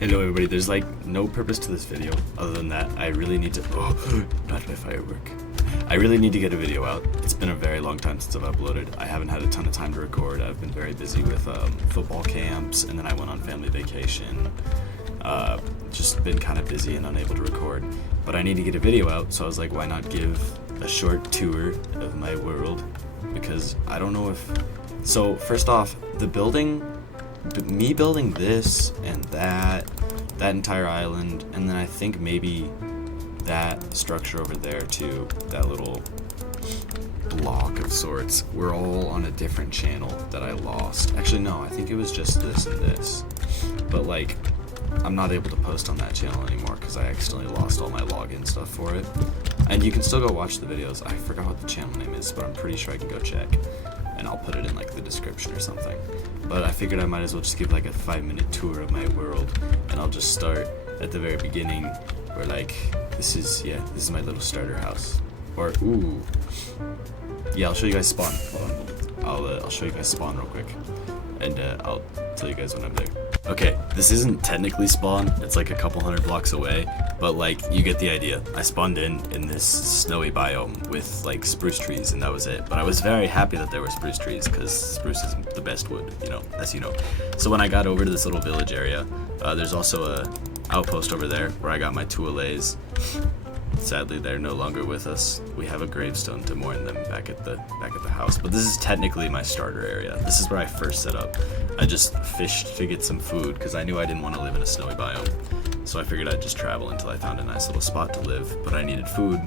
Hello everybody, there's like no purpose to this video other than that I really need to, not my firework. I really need to get a video out. It's been a very long time since I've uploaded. I haven't had a ton of time to record. I've been very busy with football camps, and then I went on family vacation. Just been kind of busy and unable to record. But I need to get a video out, so I was like, why not give a short tour of my world? Because I don't know if... So first off, me building this and that entire island, and then I think maybe that structure over there too, that little block of sorts, we're all on a different channel that I lost. Actually no, I think it was just this and this, but like I'm not able to post on that channel anymore because I accidentally lost all my login stuff for it. And you can still go watch the videos. I forgot what the channel name is, but I'm pretty sure I can go check, and I'll put it in like the description or something. But I figured I might as well just give like a 5-minute tour of my world, and I'll just start at the very beginning where like this is my little starter house. Or I'll show you guys spawn. Hold on. I'll show you guys spawn real quick, and I'll tell you guys when I'm there. Okay, this isn't technically spawn, it's like a couple hundred blocks away, but like, you get the idea. I spawned in this snowy biome with like spruce trees, and that was it. But I was very happy that there were spruce trees, because spruce is the best wood, as you know. So when I got over to this little village area, there's also a outpost over there where I got my 2 allays. Sadly, they're no longer with us. We have a gravestone to mourn them back at the house. But this is technically my starter area. This is where I first set up. I just fished to get some food because I knew I didn't want to live in a snowy biome. So I figured I'd just travel until I found a nice little spot to live. But I needed food,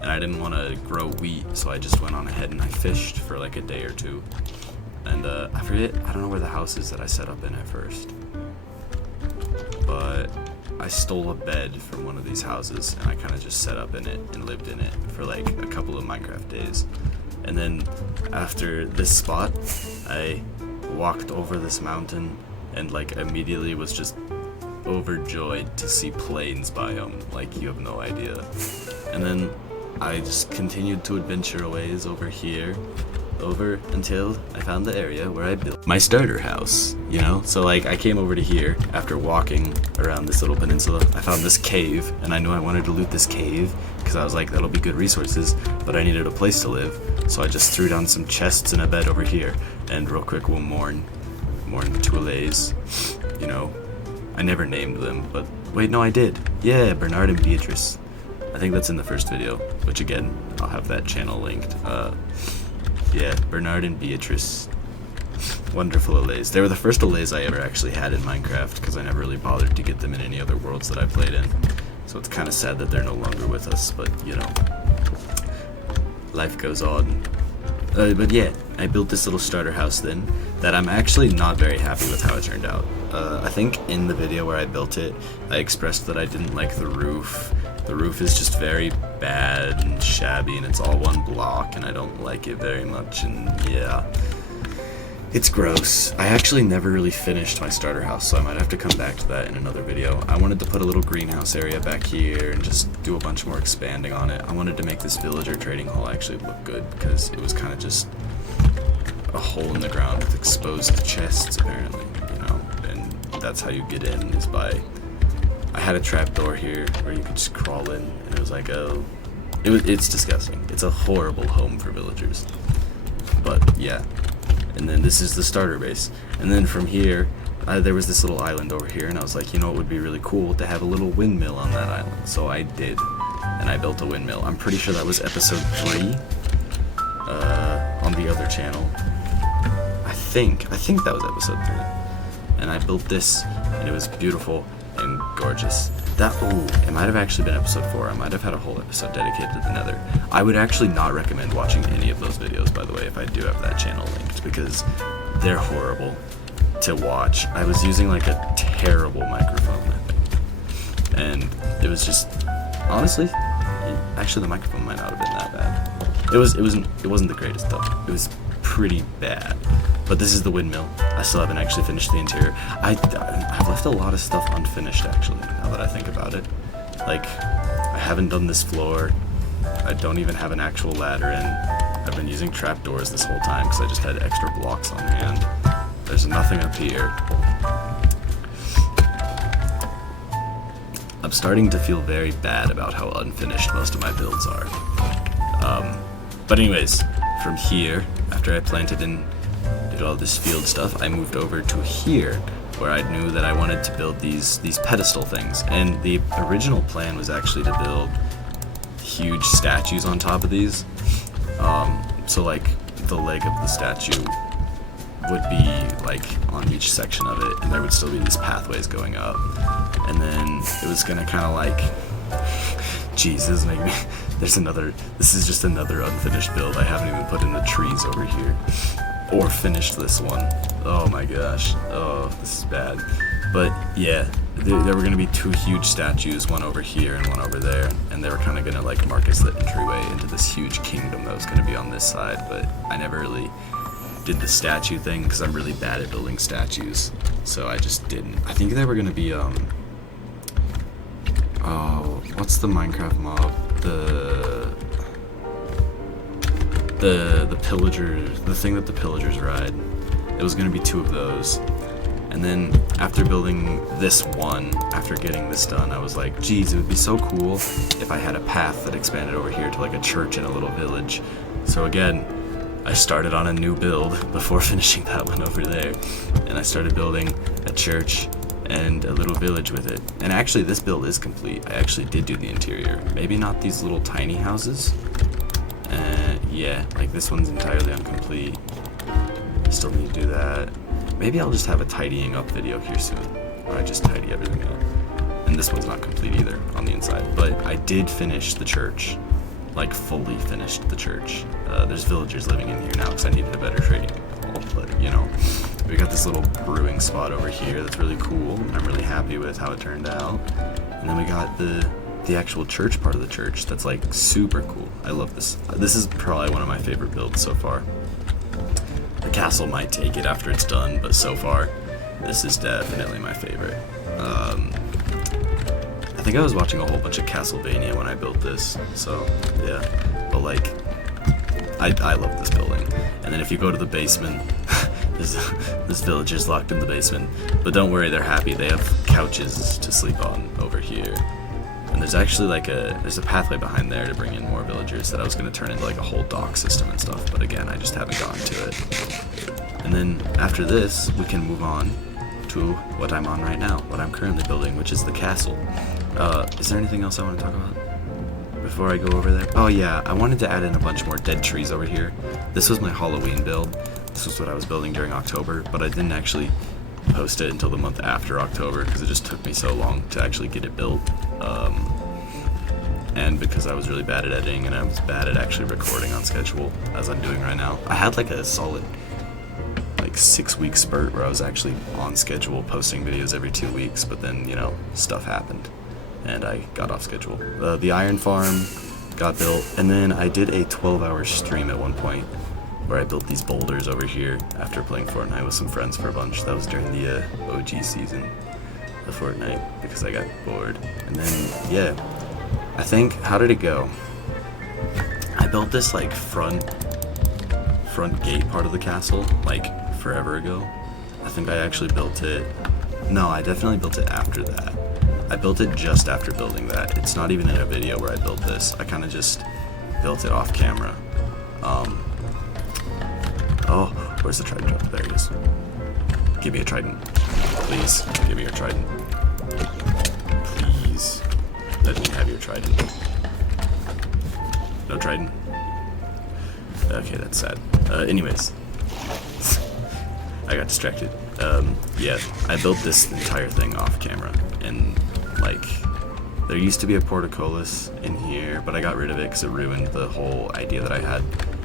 and I didn't want to grow wheat, so I just went on ahead and I fished for like a day or two. And I don't know where the house is that I set up in at first. But I stole a bed from one of these houses, and I kind of just set up in it and lived in it for like a couple of Minecraft days. And then after this spot, I walked over this mountain and like immediately was just overjoyed to see plains biome, like you have no idea. And then I just continued to adventure ways over here, until I found the area where I built my starter house, So like I came over to here after walking around this little peninsula. I found this cave, and I knew I wanted to loot this cave because I was like, that'll be good resources, but I needed a place to live. So I just threw down some chests and a bed over here, and real quick we'll mourn the 2 allays. I never named them, but wait, no, I did. Yeah, Bernard and Beatrice. I think that's in the first video, which again, I'll have that channel linked. Yeah, Bernard and Beatrice. Wonderful allays. They were the first allays I ever actually had in Minecraft, because I never really bothered to get them in any other worlds that I played in. So it's kind of sad that they're no longer with us, but life goes on. But yeah, I built this little starter house then, that I'm actually not very happy with how it turned out. I think in the video where I built it, I expressed that I didn't like the roof. The roof is just very bad and shabby, and it's all one block, and I don't like it very much, and yeah. It's gross. I actually never really finished my starter house, so I might have to come back to that in another video. I wanted to put a little greenhouse area back here and just do a bunch more expanding on it. I wanted to make this villager trading hall actually look good, because it was kind of just a hole in the ground with exposed chests, apparently, and that's how you get in, is by... I had a trapdoor here where you could just crawl in, and it was like, it's disgusting. It's a horrible home for villagers. But yeah, and then this is the starter base, and then from here, there was this little island over here, and I was like, it would be really cool to have a little windmill on that island. So I did, and I built a windmill. I'm pretty sure that was episode 3 on the other channel. I think that was episode 3, and I built this, and it was beautiful and gorgeous. It might have actually been episode 4. I might have had a whole episode dedicated to the Nether. I would actually not recommend watching any of those videos, by the way, if I do have that channel linked, because they're horrible to watch. I was using like a terrible microphone, I think. And it was just, honestly, actually the microphone might not have been that bad. It wasn't the greatest though. It was pretty bad. But this is the windmill. I still haven't actually finished the interior. I've left a lot of stuff unfinished, actually, now that I think about it. Like, I haven't done this floor. I don't even have an actual ladder in. I've been using trapdoors this whole time because I just had extra blocks on hand. There's nothing up here. I'm starting to feel very bad about how unfinished most of my builds are. But anyways, from here, after I planted and did all this field stuff, I moved over to here, where I knew that I wanted to build these pedestal things. And the original plan was actually to build huge statues on top of these. So like the leg of the statue would be like on each section of it, and there would still be these pathways going up. And then it was gonna kind of like, geez, this is making me, this is just another unfinished build. I haven't even put in the trees over here, or finished this one. Oh my gosh, oh, this is bad. But yeah, there were gonna be two huge statues, one over here and one over there, and they were kind of gonna like mark as the entryway into this huge kingdom that was gonna be on this side, but I never really did the statue thing because I'm really bad at building statues, so I just didn't. I think they were gonna be oh, what's the Minecraft mob? The pillagers, the thing that the pillagers ride. It was gonna be two of those. And then after building this one, after getting this done, I was like, geez, it would be so cool if I had a path that expanded over here to like a church in a little village. So again, I started on a new build before finishing that one over there, and I started building a church and a little village with it. And actually this build is complete. I actually did do the interior. Maybe not these little tiny houses. Yeah, like this one's entirely incomplete. Still need to do that. Maybe I'll just have a tidying up video here soon, where I just tidy everything up. And this one's not complete either on the inside, but I did finish the church. Like fully finished the church. There's villagers living in here now because I needed a better trading hall, but you know, we got this little brewing spot over here that's really cool, and I'm really happy with how it turned out. And then we got the actual church part of the church that's like super cool. I love this. This is probably one of my favorite builds so far. The castle might take it after it's done, but so far, this is definitely my favorite. I think I was watching a whole bunch of Castlevania when I built this, so yeah. But like, I love this building. And then if you go to the basement, this villager's locked in the basement. But don't worry, they're happy. They have couches to sleep on over here. And there's actually like there's a pathway behind there to bring in more villagers that I was going to turn into like a whole dock system and stuff. But again, I just haven't gotten to it. And then after this, we can move on to what I'm on right now, what I'm currently building, which is the castle. Is there anything else I want to talk about before I go over there? Oh yeah, I wanted to add in a bunch more dead trees over here. This was my Halloween build. This was what I was building during October, but I didn't actually post it until the month after October because it just took me so long to actually get it built. And because I was really bad at editing and I was bad at actually recording on schedule, as I'm doing right now. I had like a solid 6-week spurt where I was actually on schedule posting videos every 2 weeks, but then, you know, stuff happened and I got off schedule. The iron farm got built, and then I did a 12-hour stream at one point where I built these boulders over here after playing Fortnite with some friends for a bunch. That was during the OG season of Fortnite because I got bored. And then, yeah, I think, how did it go? I built this like front gate part of the castle like forever ago. I think I actually built it, no, I definitely built it after that. I built it just after building that. It's not even in a video where I built this. I kind of just built it off camera. Oh, where's the trident? There it is. Give me a trident. Please, give me your trident. Please, let me have your trident. No trident? Okay, that's sad. Anyways. I got distracted. Yeah, I built this entire thing off camera, and like, there used to be a portcullis in here, but I got rid of it because it ruined the whole idea that I had.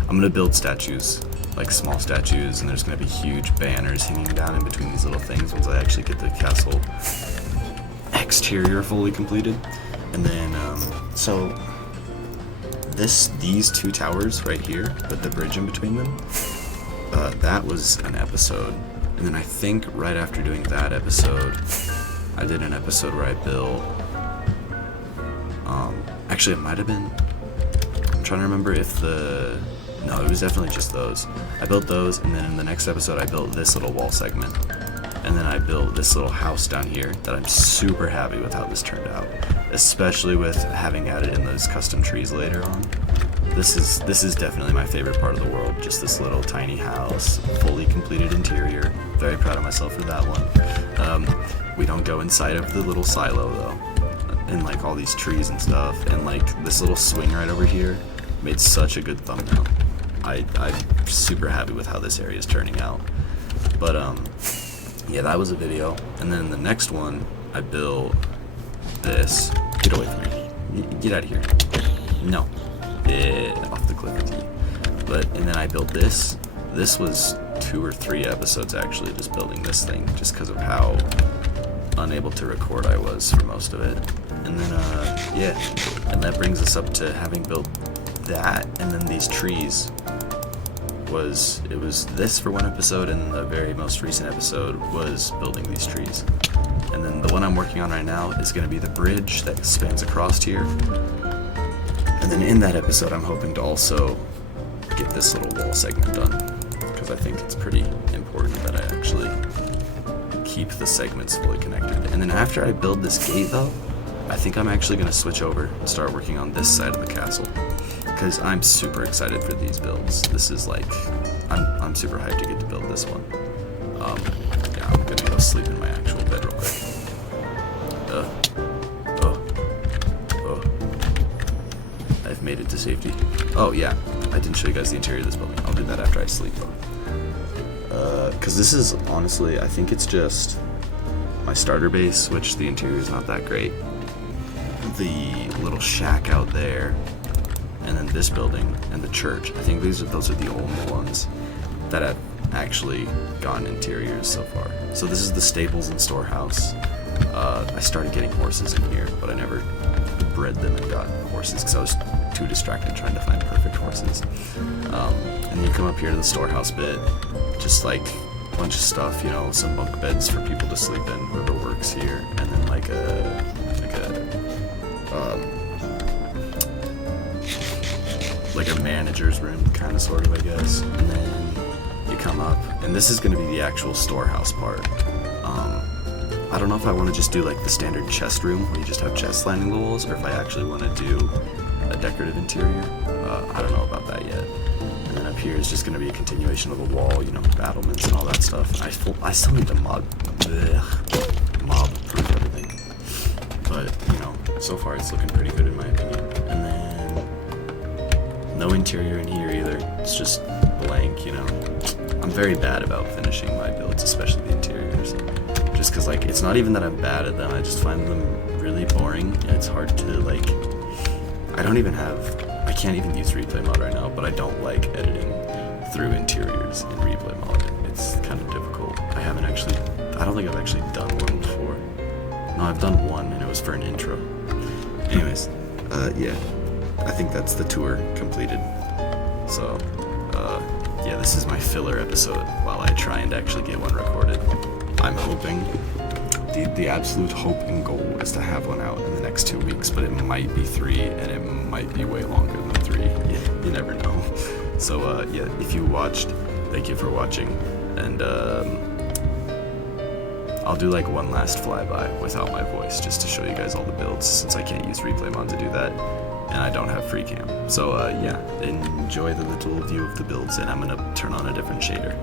I'm gonna build statues, like small statues, and there's gonna be huge banners hanging down in between these little things once I actually get the castle exterior fully completed. And then, so these two towers right here with the bridge in between them, that was an episode. And then I think right after doing that episode, I did an episode where I built, actually it might have been, I'm trying to remember if no, it was definitely just those. I built those, and then in the next episode I built this little wall segment. And then I built this little house down here that I'm super happy with how this turned out, especially with having added in those custom trees later on. This is definitely my favorite part of the world, just this little tiny house, fully completed interior. Very proud of myself for that one. We don't go inside of the little silo though, and like all these trees and stuff, and like this little swing right over here made such a good thumbnail. I'm super happy with how this area is turning out. But yeah, that was a video. And then the next one, I built this. Get away from me. Get out of here. No. Off the cliff with you. And then I built this. This was 2 or 3 episodes actually, just building this thing, just because of how unable to record I was for most of it. And then yeah, and that brings us up to having built that, and then these trees. It was this for one episode, and the very most recent episode was building these trees. And then the one I'm working on right now is going to be the bridge that spans across here. And then in that episode, I'm hoping to also get this little wall segment done, because I think it's pretty important that I actually keep the segments fully connected. And then after I build this gate though, I think I'm actually going to switch over and start working on this side of the castle, because I'm super excited for these builds. This is like, I'm super hyped to get to build this one. Yeah, I'm going to go sleep in my actual bed real quick. I've made it to safety. Oh yeah, I didn't show you guys the interior of this building. I'll do that after I sleep though. Because this is honestly, I think it's just my starter base, which the interior is not that great. The little shack out there, and then this building and the church. I think those are the only ones that have actually gotten interiors so far. So this is the stables and storehouse. I started getting horses in here, but I never bred them and got horses because I was too distracted trying to find perfect horses. And you come up here to the storehouse bit, just like a bunch of stuff, you know, some bunk beds for people to sleep in, whoever works here, and then like a manager's room, kind of, sort of, I guess. And then you come up, and this is going to be the actual storehouse part. I don't know if I want to just do like the standard chest room where you just have chests lining the walls, or if I actually want to do a decorative interior. I don't know about that yet. And then up here is just going to be a continuation of the wall, you know, battlements and all that stuff. I still need to mob proof everything. But, you know, so far it's looking pretty good in my opinion. And then no interior in here either. It's just blank, you know. I'm very bad about finishing my builds, especially the interiors. Just because, like, it's not even that I'm bad at them, I just find them really boring, and it's hard to, like, I can't even use replay mod right now, but I don't like editing through interiors in replay mod. It's kind of difficult. I don't think I've actually done one before. No, I've done one, and it was for an intro. Anyways, yeah, I think that's the tour completed. So, yeah, this is my filler episode while I try and actually get one recorded. I'm hoping, the absolute hope and goal is to have one out in the next 2 weeks, but it might be 3, and it might be way longer than 3. You never know. So, yeah, if you watched, thank you for watching, and I'll do like one last flyby without my voice, just to show you guys all the builds, since I can't use replay mod to do that, and I don't have free cam. So, yeah, enjoy the little view of the builds, and I'm gonna turn on a different shader.